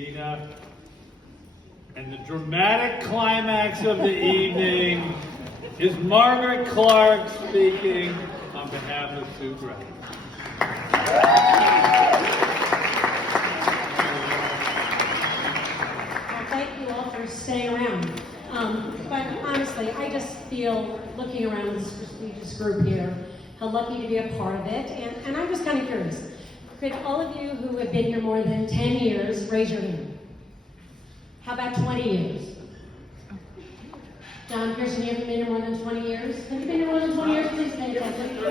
Christina. And the dramatic climax of the evening is Margaret Clark speaking on behalf of Sue Greditzer. Well, thank you all for staying around. But honestly, I just feel, looking around this prestigious group here, how lucky to be a part of it. And I'm just kind of curious. Could all of you who have been here more than 10 years raise your hand? How about 20 years? John Pearson, you haven't been here more than 20 years? Have you been here more than 20 years? Please pay attention. 30.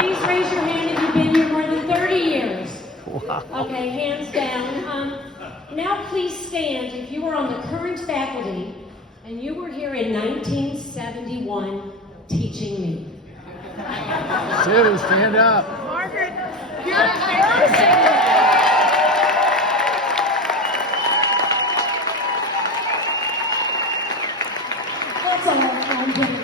Please raise your hand if you've been here more than 30 years. Wow. Okay, hands down. Now please stand if you were on the current faculty and you were here in 1971 teaching me. Sue, stand up. Margaret, you're embarrassing. That's all I'm kidding.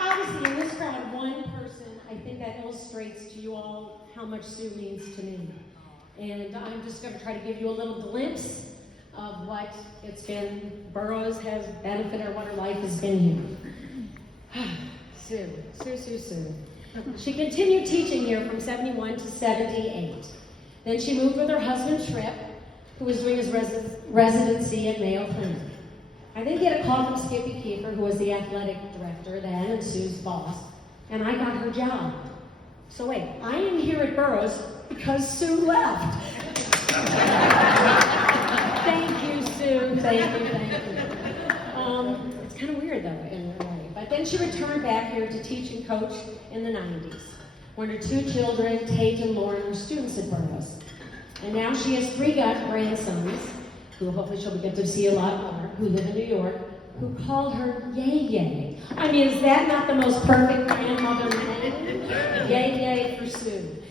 Obviously, in this crowd, one person, I think that illustrates to you all how much Sue means to me. And I'm just going to try to give you a little glimpse of what it's been, Burroughs has benefited, or what her life has been here. Sue. She continued teaching here from 71 to 78. Then she moved with her husband, Tripp, who was doing his residency at Mayo Clinic. I then get a call from Skippy Kiefer, who was the athletic director then and Sue's boss, and I got her job. So wait, I am here at Burroughs because Sue left. Thank you, Sue. Thank you. It's kind of weird though, in a way. But then she returned back here to teach and coach in the 90s. When her two children, Tate and Lauren, were students at Burroughs. And now she has three grandsons, who hopefully she'll get to see a lot more, who live in New York, who call her Yay. I mean, is that not the most perfect grandmother name? Yay for Sue.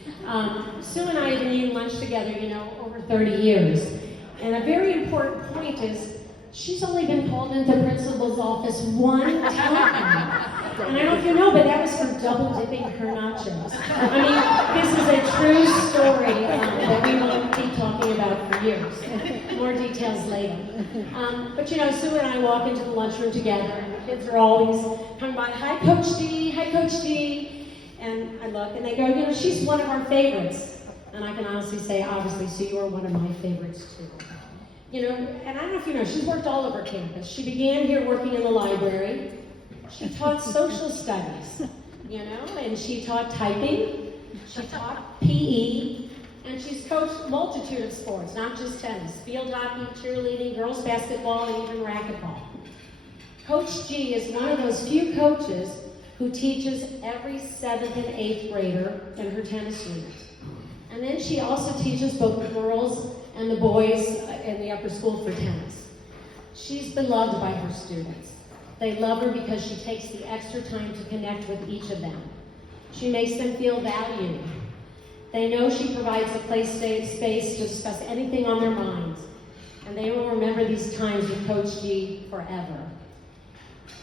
Sue and I have been eating lunch together, over 30 years. And a very important point is, she's only been called into the principal's office one time. And I don't know if you know, but that was for double dipping her nachos. I mean, this is a true story that we will keep talking about for years. More details later. But Sue and I walk into the lunchroom together, and the kids are always talking about, hi Coach D. And I look, and they go, she's one of our favorites. And I can honestly say, obviously, Sue, you are one of my favorites too. And I don't know if you know, she's worked all over campus. She began here working in the library. She taught social studies, and she taught typing. She taught PE, and she's coached a multitude of sports, not just tennis, field hockey, cheerleading, girls basketball, and even racquetball. Coach G is one of those few coaches who teaches every 7th and 8th grader in her tennis unit. And then she also teaches both the girls and the boys in the upper school for tennis. She's beloved by her students. They love her because she takes the extra time to connect with each of them. She makes them feel valued. They know she provides a space to discuss anything on their minds. And they will remember these times with Coach G forever.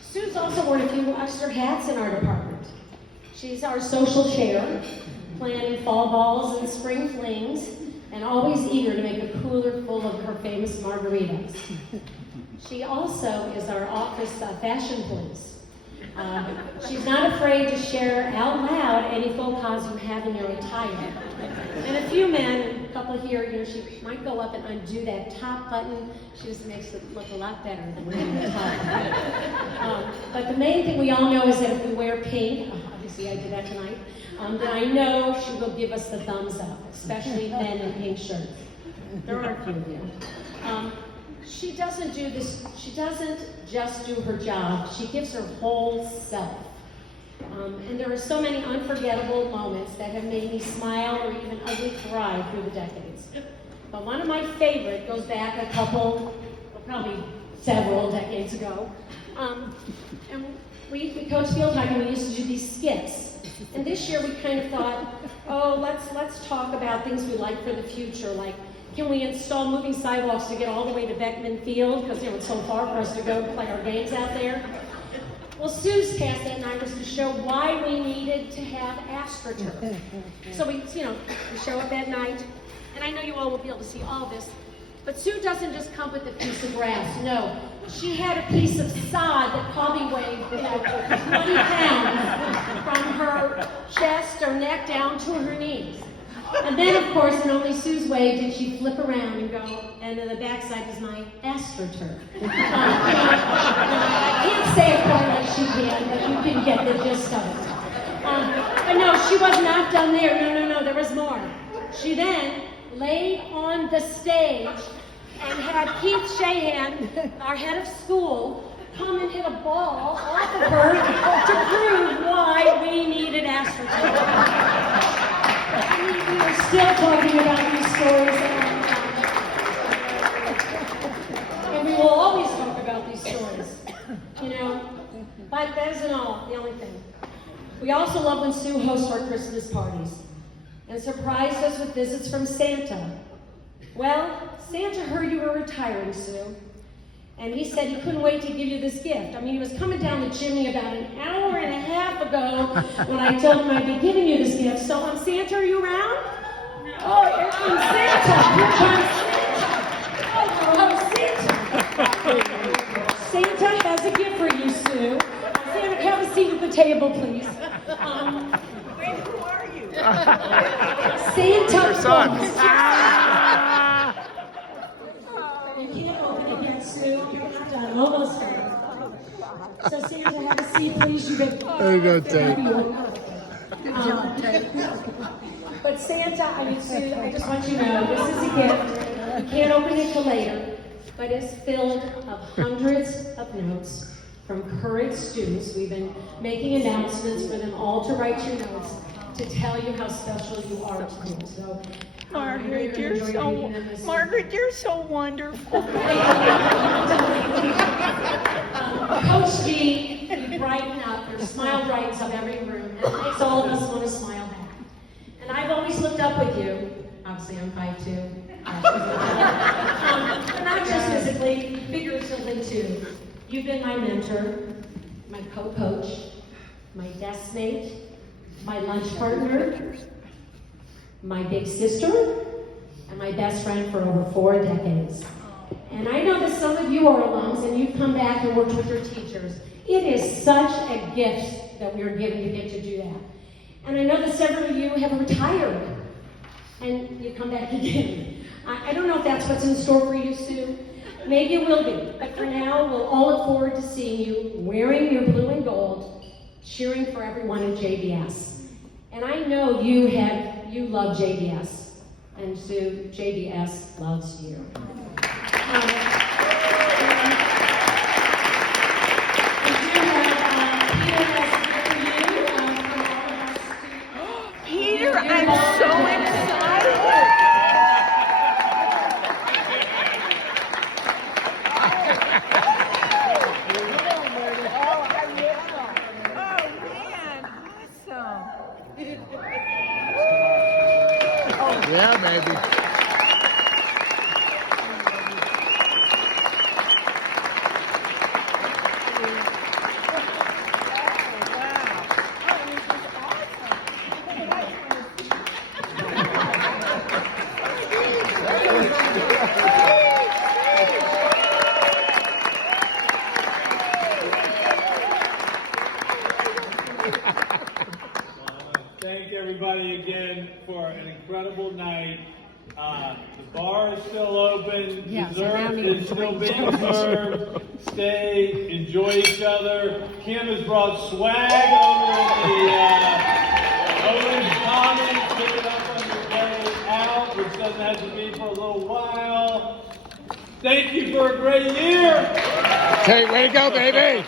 Sue's also worn a few extra hats in our department. She's our social chair, planning fall balls and spring flings, and always eager to make a cooler full of her famous margaritas. She also is our office fashion police. She's not afraid to share out loud any faux pas you have in your attire. And a few men, a couple here, she might go up and undo that top button. She just makes it look a lot better than wearing the top. But the main thing we all know is that if we wear pink, obviously I did that tonight, then I know she will give us the thumbs up, especially men in pink shirts. There are a few of you. She doesn't just do her job, she gives her whole self. And there are so many unforgettable moments that have made me smile or even ugly cry through the decades. But one of my favorite goes back a couple, probably several decades ago. And we coached field hockey, and we used to do these skits. And this year we kind of thought, let's talk about things we like for the future, like can we install moving sidewalks to get all the way to Beckman Field, because it's so far for us to go play our games out there. Well, Sue's task that night was to show why we needed to have AstroTurf. So we show up that night, and I know you all won't be able to see all this, but Sue doesn't just come with a piece of grass, no. She had a piece of sod that probably weighed, 20 pounds from her chest or neck down to her knees. And then, of course, in only Sue's way, did she flip around and go, and then the backside is my astroturf. I can't say it quite like she can, but you can get the gist of it. But no, she was not done there. No, there was more. She then laid on the stage and had Keith Shahan, our head of school, come and hit a ball off of her to prove why we needed astroturf. I mean, we are still talking about these stories, and we will always talk about these stories, But that isn't all, the only thing. We also love when Sue hosts our Christmas parties and surprised us with visits from Santa. Well, Santa heard you were retiring, Sue, and he said he couldn't wait to give you this gift. I mean, he was coming down the chimney about an hour and a half ago when I told him I'd be giving you this gift. So, Santa, are you around? No. Oh, here comes Santa. Here comes Santa. Santa has a gift for you, Sue. Santa, have a seat at the table, please. Wait, who are you? Santa. Your son. You can't open it yet, Sue. You're not done. Almost done. So, Santa, have a seat, please. You can. There you go, Tate. But Santa, Sue, I just want you to know, this is a gift. You can't open it till later, but it's filled of hundreds of notes from current students. We've been making announcements for them all to write your notes to tell you how special you are to them. So, Margaret, you're so wonderful. Coach G, you brighten up. Your smile brightens up every room, and it makes all of us want to smile back. And I've always looked up with you. Obviously, I'm 5'2". Not just physically, figuratively too. You've been my mentor, my co-coach, my desk mate, my lunch partner, my big sister, and my best friend for over 4 decades. And I know that some of you are alums and you've come back and worked with your teachers. It is such a gift that we are given to get to do that. And I know that several of you have retired and you come back again. I don't know if that's what's in store for you, Sue. Maybe it will be. But for now, we'll all look forward to seeing you wearing your blue and gold, cheering for everyone at JBS. And I know you love JBS. And Sue, JBS loves you. Peter, I'm so excited. Yeah, maybe. Thank everybody again for an incredible night. The bar is still open. Dessert is still being served. Stay, enjoy each other. Kim has brought swag over in the Commons. Pick it up on your way out, which doesn't have to be for a little while. Thank you for a great year. Tate, way to go, baby.